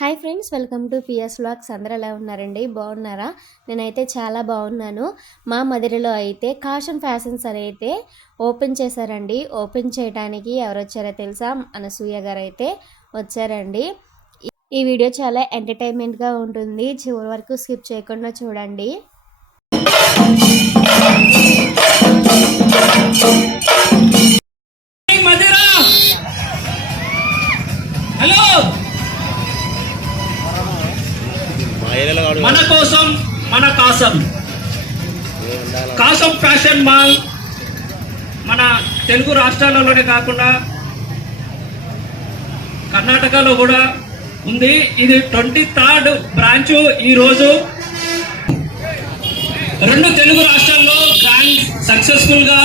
Hi friends, welcome to PS vlogs. అందరూ ఎలా ఉన్నారండి? బాగున్నారా? నేనైతే చాలా బాగున్నాను. మా మదిరిలో అయితే కాషన్ ఫ్యాషన్స్ అని అయితే ఓపెన్ చేశారండి. ఓపెన్ చేయడానికి ఎవరు వచ్చారో తెలుసా? అనసూయ గారు అయితే వచ్చారండి. ఈ వీడియో చాలా ఎంటర్టైన్మెంట్గా ఉంటుంది. చివరి వరకు స్కిప్ చేయకుండా చూడండి. హలో, మన కోసం మన కాసం ఫ్యాషన్ మాల్ మన తెలుగు రాష్ట్రాలలోనే కాకుండా కర్ణాటకలో కూడా ఉంది. ఇది 23rd బ్రాంచ్. ఈరోజు 2 తెలుగు రాష్ట్రాల్లో గ్రాండ్ సక్సెస్ఫుల్ గా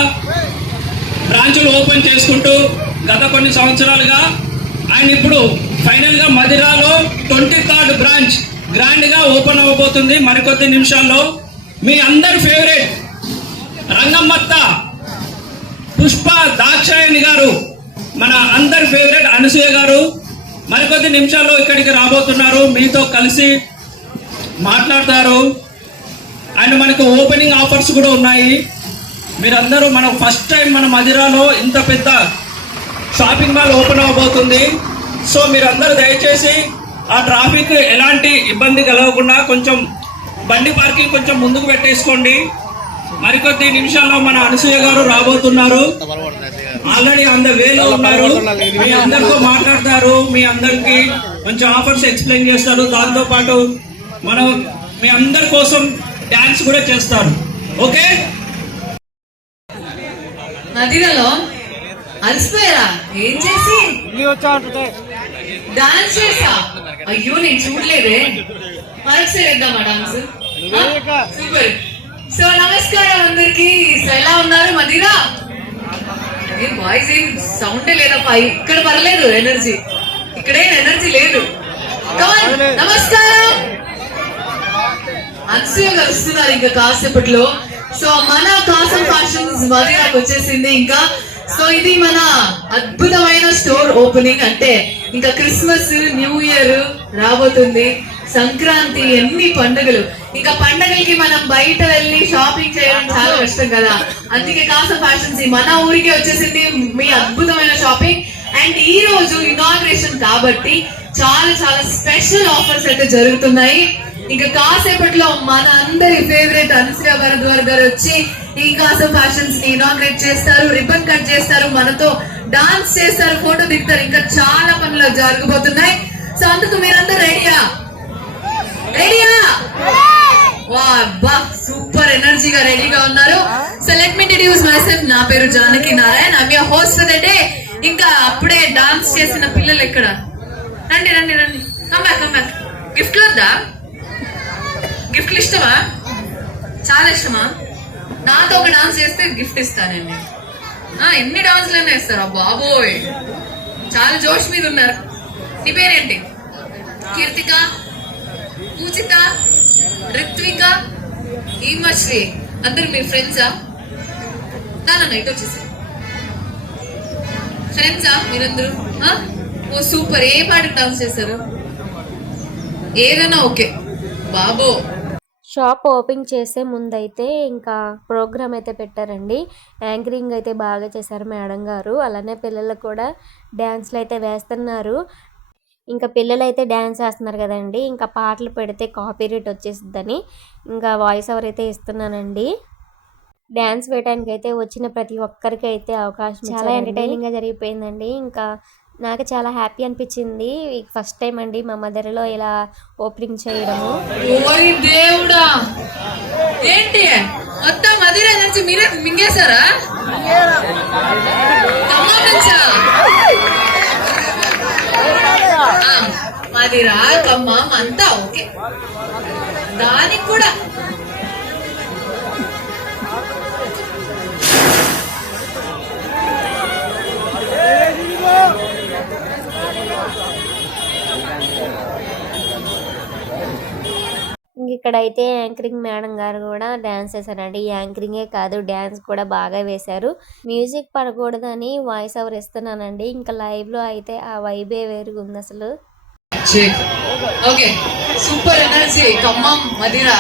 బ్రాంచులు ఓపెన్ చేసుకుంటూ గత కొన్ని సంవత్సరాలుగా ఆయన ఇప్పుడు ఫైనల్ గా మదిరాలో 23rd బ్రాంచ్ గ్రాండ్ గా ఓపెన్ అవ్వబోతుంది మరికొద్ది నిమిషాల్లో. మీ అందరి ఫేవరెట్ రంగమ్మత్త పుష్ప దాక్షాయణి గారు, మన అందరి ఫేవరెట్ అనసూయ గారు మరికొద్ది నిమిషాల్లో ఇక్కడికి రాబోతున్నారు. మీతో కలిసి మాట్లాడతారు. అండ్ మనకు ఓపెనింగ్ ఆఫర్స్ కూడా ఉన్నాయి. మీరందరూ మన ఫస్ట్ టైం మన మదిరాలో ఇంత పెద్ద షాపింగ్ మాల్ ఓపెన్ అవ్వబోతుంది. సో మీరందరూ దయచేసి ఆ ట్రాఫిక్ ఎలాంటి ఇబ్బంది కలగకుండా కొంచెం బండి పార్కింగ్ కొంచెం ముందుకు పెట్టేసుకోండి. మరికొద్ది నిమిషాల్లో మన అనసూయ గారు రాబోతున్నారు. ఆల్రెడీ ఆన్ ద వేలో ఉన్నారు. మీ అందరితో మాట్లాడతారు. మీ అందరికి కొంచెం ఆఫర్స్ ఎక్స్ప్లెయిన్ చేస్తారు. దాంతో పాటు మనం మీ అందరి కోసం డాన్స్ కూడా చేస్తారు. ఓకే, నదిలో అలసిపోయారా? ఏం చేసి డాన్స్ చేసా? అయ్యో నేను చూడలేదే. మరొకసారి వేద్దామా డాన్స్? సూపర్. సో నమస్కారం అందరికి. ఎలా ఉన్నారు మదిరా? వాయిస్ ఏం సౌండే లేదప్పా. ఇక్కడ పర్లేదు ఎనర్జీ, ఇక్కడే ఎనర్జీ లేదు. నమస్కారం. అనసూయ కలుస్తున్నారు ఇంకా కాసేపట్లో. సో మన కాసం ఫ్యాషన్స్ మదిరాకు వచ్చేసింది. ఇంకా సో ఇది మన అద్భుతమైన స్టోర్ ఓపెనింగ్. అంటే ఇంకా క్రిస్మస్, న్యూ ఇయర్ రాబోతుంది, సంక్రాంతి, ఎన్ని పండుగలు. ఇంకా పండుగలకి మనం బయట వెళ్ళి షాపింగ్ చేయడం చాలా కష్టం కదా. అందుకే కాసం ఫ్యాషన్స్ మన ఊరికి వచ్చేసింది. మీ అద్భుతమైన షాపింగ్. అండ్ ఈ రోజు ఇనాగ్రేషన్ కాబట్టి చాలా చాలా స్పెషల్ ఆఫర్స్ అయితే జరుగుతున్నాయి. ఇంకా కాసేపట్లో మన అందరి ఫేవరెట్ అనసూయ భరద్వాజ్ గారు వచ్చి ఈ కాసం ఫ్యాషన్స్ ని ఇనాగ్రేట్ చేస్తారు, రిబన్ కట్ చేస్తారు, మనతో డాన్స్ చేస్తారు, ఫోటో దిగుతారు. ఇంకా చాలా పనులు జరగబోతున్నాయి. సో అందుకు మీరందరూ రెడీయా? వా, సూపర్ ఎనర్జీగా రెడీగా ఉన్నారు. So let me introduce my self. నా పేరు Janaki Narayan. I am your host for the day. ఇంకా అప్పుడే డాన్స్ చేసిన పిల్లలు ఎక్కడ? రండి రండి రండి. Come back. గిఫ్ట్లు వద్దా? గిఫ్ట్లు ఇష్టమా? చాలా ఇష్టమా? నాతో ఒక డాన్స్ చేస్తే గిఫ్ట్ ఇస్తాను నేను. ఎన్ని డాన్స్లైనా ఇస్తారా బాబోయ్? చాలా జోష్ మీద ఉన్నారు. నీ పేరేంటి? కీర్తిక, పూజిత, రిత్విక, ఈమశ్రీ, అందరు మీ ఫ్రెండ్సా? దానన్నా ఇటు వచ్చేసి ఫ్రెండ్సా మీరందరూ? ఓ సూపర్. ఏ పాటకు డాన్స్ చేస్తారు? ఏదైనా ఓకే బాబో. షాప్ ఓపెన్ చేసే ముందైతే ఇంకా ప్రోగ్రామ్ అయితే పెట్టారండి. యాంకరింగ్ అయితే బాగా చేశారు మేడం గారు. అలానే పిల్లలు కూడా డ్యాన్స్లు అయితే వేస్తున్నారు. ఇంకా పిల్లలు అయితే డ్యాన్స్ వేస్తున్నారు కదండి, ఇంకా పాటలు పెడితే కాపీరైట్ వచ్చేసిద్దని ఇంకా వాయిస్ ఓవర్ అయితే ఇస్తున్నానండి. డ్యాన్స్ వేయడానికి అయితే వచ్చిన ప్రతి ఒక్కరికి అయితే అవకాశం చాలా ఎంటర్టైనింగ్గా జరిగిపోయిందండి. ఇంకా నాకు చాలా హ్యాపీ అనిపించింది. ఫస్ట్ టైం అండి మా మదర్లో ఇలా ఓపెనింగ్ చేయడము. దేవుడా, ఏంటి మొత్తం మదిర ఎనర్జీ మీరే మింగేశారా? మదిరా ఖమ్మం అంతా ఓకే. దానికి కూడా ఇక్కడైతే యాంకరింగ్ మేడం గారు కూడా డాన్స్ వేశారండి. యాంకరింగే కాదు, డాన్స్ కూడా బాగా వేశారు. మ్యూజిక్ పడకూడదని వాయిస్ ఓవర్ ఇస్తున్నానండి. ఇంకా లైవ్ లో అయితే ఆ వైబే వేరుగా ఉంది అసలు. Okay, super energy. Khammam Madira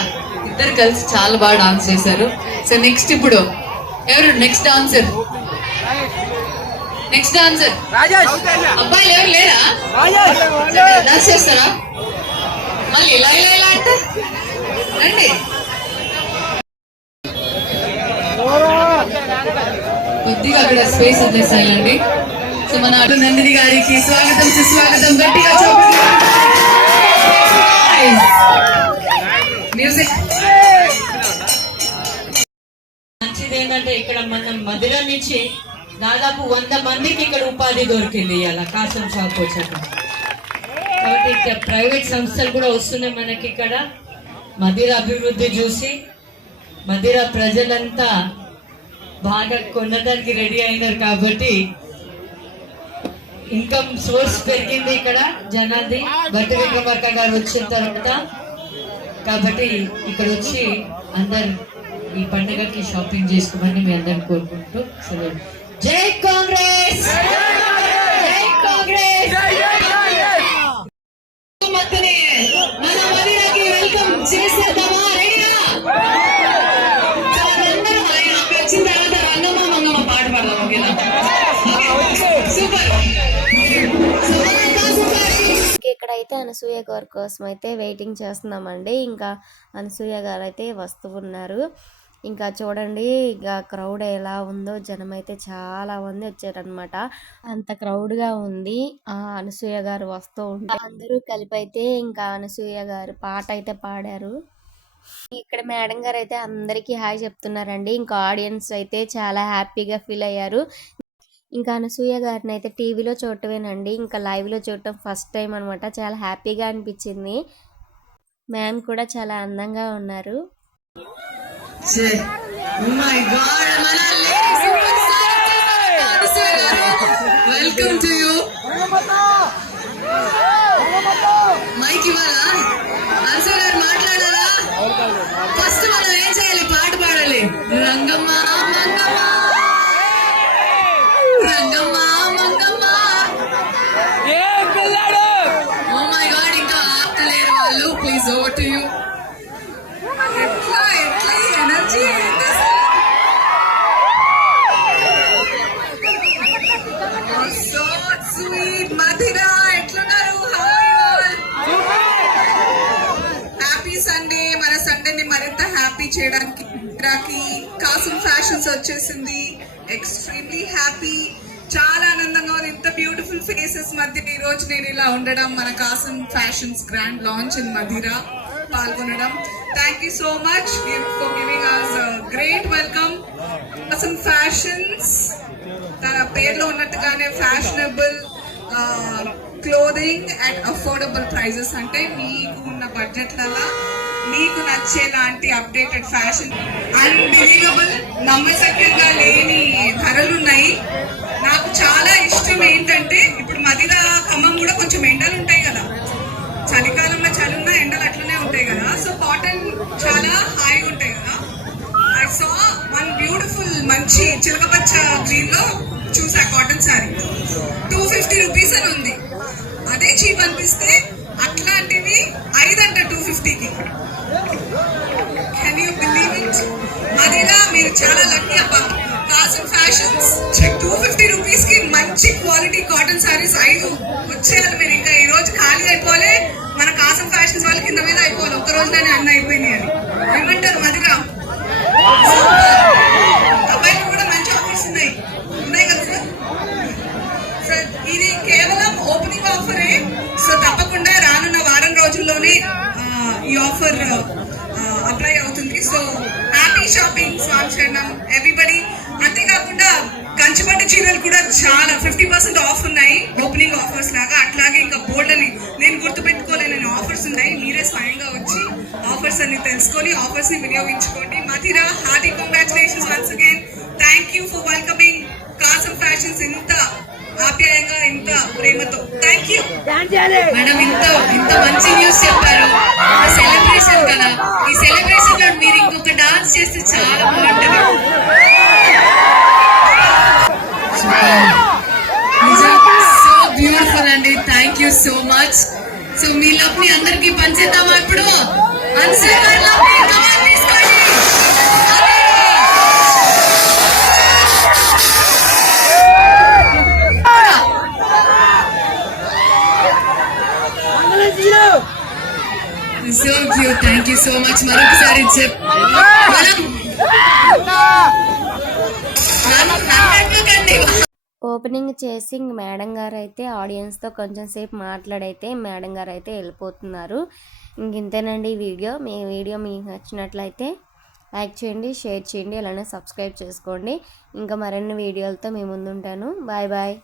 ఇద్దరు కలిసి చాలా బాగా డాన్స్ చేశారు. సో నెక్స్ట్ ఇప్పుడు ఎవరు నెక్స్ట్ డాన్సర్? అబ్బాయిలు ఎవరు లేరా? డాన్స్ చేస్తారా? మళ్ళీ ఇలా ఇలా ఇలా అంటే రండి. కొద్దిగా అక్కడ స్పేస్ వదిలేసాయండి. సో మన అటు నందిని గారికి స్వాగతం సుస్వాగతం. గట్టిగా మ్యూజిక్. మంచిది ఏంటంటే ఇక్కడ మనం మధుర నుంచి దాదాపు 100 మందికి ఇక్కడ ఉపాధి దొరికింది ఇలా కాసం షాప్ వచ్చాక. కాబట్టి ఇక్కడ ప్రైవేట్ సంస్థలు కూడా వస్తున్నాయి మనకి ఇక్కడ. మదిర అభివృద్ధి చూసి మదిర ప్రజలంతా బాగా కొనడానికి రెడీ అయినారు కాబట్టి ఇన్కమ్ సోర్స్ పెరిగింది ఇక్కడ జనాది. బట్టి వెంకమక్క గారు వచ్చిన తర్వాత కాబట్టి ఇక్కడ వచ్చి అందరు ఈ పండుగకి షాపింగ్ చేసుకోమని మీ అందరిని కోరుకుంటూ సెలవు. జై కాంగ్రెస్, జై కాంగ్రెస్. మన మదిరాకి వెల్కమ్ చేసేద్దామా? రెడీగా? వచ్చిన తర్వాత రంగమ్మ మంగమ్మ పాట పాడదాం. ఓకేనా? సూపర్. ఇక్కడైతే అనసూయ గారి కోసం అయితే వెయిటింగ్ చేస్తున్నామండి. ఇంకా అనసూయ గారు అయితే వస్తూ ఉన్నారు. ఇంకా చూడండి ఇక క్రౌడ్ ఎలా ఉందో, జనం అయితే చాలా మంది వచ్చారనమాట. అంత క్రౌడ్గా ఉంది. అనసూయ గారు వస్తూ ఉంటే అందరూ కలిపి అయితే ఇంకా అనసూయ గారు పాట అయితే పాడారు. ఇక్కడ మేడం గారు అయితే అందరికీ హాయ్ చెప్తున్నారండి. ఇంకా ఆడియన్స్ అయితే చాలా హ్యాపీగా ఫీల్ అయ్యారు. ఇంకా అనసూయ గారిని అయితే టీవీలో చూడటమేనండి, ఇంకా లైవ్లో చూడటం ఫస్ట్ టైం అనమాట. చాలా హ్యాపీగా అనిపించింది. మ్యామ్ కూడా చాలా అందంగా ఉన్నారు. Welcome to you. మైక్ ఇవ్వాలా? అనసూయ గారు మాట్లాడాలా? ఫస్ట్ మనం ఏం చేయాలి? పాట పాడాలి. Rangamma Mangamma, Rangamma Mangamma. Oh my god, ఇంకా ఆపలేరు వాళ్ళు. Please over to you. ఎట్లా ఎట్లా ఎనర్జీ సో స్వీట్. మధిరా ఎట్లున్నారు? Happy Sunday. మన సండేని మరింత హ్యాపీ చేయడానికి మధిరాకి కాసం ఫ్యాషన్స్ వచ్చేసింది. ఎక్స్ట్రీమ్లీ హ్యాపీ, చాలా ఆనందంగా ఉంది. ఇంత బ్యూటిఫుల్ ఫేసెస్ మధ్య ఈ రోజు నేను ఇలా ఉండడం, మన Kasam fashions grand launch in Madhira పాల్గొనడం. Thank you so much for giving us a great welcome. Kasam fashions తన పేరులో ఉన్నట్టుగానే fashionable clothing at affordable prices. అంటే మీకు ఉన్న బడ్జెట్లలో మీకు నచ్చేలాంటి అప్డేటెడ్ ఫ్యాషన్, అన్బిలీవబుల్, నమ్మశక్యంగా లేని ధరలు ఉన్నాయి. నాకు చాలా ఇష్టం ఏంటంటే ఇప్పుడు మదిర ఖమ్మం కూడా కొంచెం ఎండలు ఉంటాయి కదా, చలికాలంలో చలున్న ఎండలు అట్లనే ఉంటాయి కదా. సో కాటన్ చాలా హాయిగా ఉంటాయి కదా. ఐ సా వన్ బ్యూటిఫుల్ మంచి చిలకపచ్చ గ్రీన్ లో చూసా కాటన్ శారీ. 250 రూపీస్ అని ఉంది. అదే చీప్ అనిపిస్తే అట్లాంటివి 5 అంట 250కి. Can you believe it? Madhira మీరు చాలా లక్కీ అబ్బా. కాసం ఫ్యాషన్స్ 250 రూపీస్ కి మంచి క్వాలిటీ కాటన్ సారీస్ 5 వచ్చేయాలి మీరు. ఇంకా ఈ రోజు ఖాళీ అయిపోలే. మన కాసం ఫ్యాషన్స్ వాళ్ళ కింద మీద అయిపోవాలి. ఒక్క రోజులోనే అన్న అయిపోయినాయి అని ఏమంటారు మదిరా? అబ్బాయికి కూడా మంచి ఆఫర్స్ ఉన్నాయి కదా సార్? సార్ ఇది కేవలం ఓపెనింగ్ ఆఫరే. సో తప్పకుండా రానున్న వారం రోజుల్లోనే ఈ ఆఫర్ అప్లై అవుతుంది. సో హ్యాపీ షాపింగ్, స్వాగతం ఎవ్రీబడి. అంతేకాకుండా కంచిపట్టు చీరలు కూడా చాలా 50% ఆఫ్ ఉన్నాయి, ఓపెనింగ్ ఆఫర్స్ లాగా. అట్లాగే ఇంకా బోర్డు అని నేను గుర్తుపెట్టుకోలేని ఆఫర్స్ ఉన్నాయి. మీరే స్వయంగా వచ్చి ఆఫర్స్ అన్ని తెలుసుకొని ఆఫర్స్ ని వినియోగించుకోండి. Madhira hearty congratulations once again. Thank you for welcoming Kasam fashions ఇంత ఆప్యాయంగా, ఇంత ప్రేమతో. Thank you madam. ఇంత మంచి న్యూస్ చెప్పారు. సెలబ్రేషన్ కదా, ఈ సెలబ్రేషన్ లో మీరు ఇంకొక డాన్స్ చేస్తే చాలా బాగుంటది. సో బ్యూటిఫుల్ అండి. Thank you so much. So me love ని అందరికి పంచేద్దామా ఇప్పుడు? అన్సర్ లవ్ ని కమాన్ తీసుకోండి. So cute. Thank you so much. మరొకసారి ఓపెనింగ్ చేసి ఇంక మేడం గారు అయితే ఆడియన్స్తో కొంచెం సేపు మాట్లాడైతే మేడం గారు అయితే వెళ్ళిపోతున్నారు. ఇంక ఇంతేనండి ఈ వీడియో. మీ వీడియో మీకు నచ్చినట్లయితే లైక్ చేయండి, షేర్ చేయండి, అలానే సబ్స్క్రైబ్ చేసుకోండి. ఇంకా మరిన్ని వీడియోలతో మీ ముందుంటాను. Bye bye.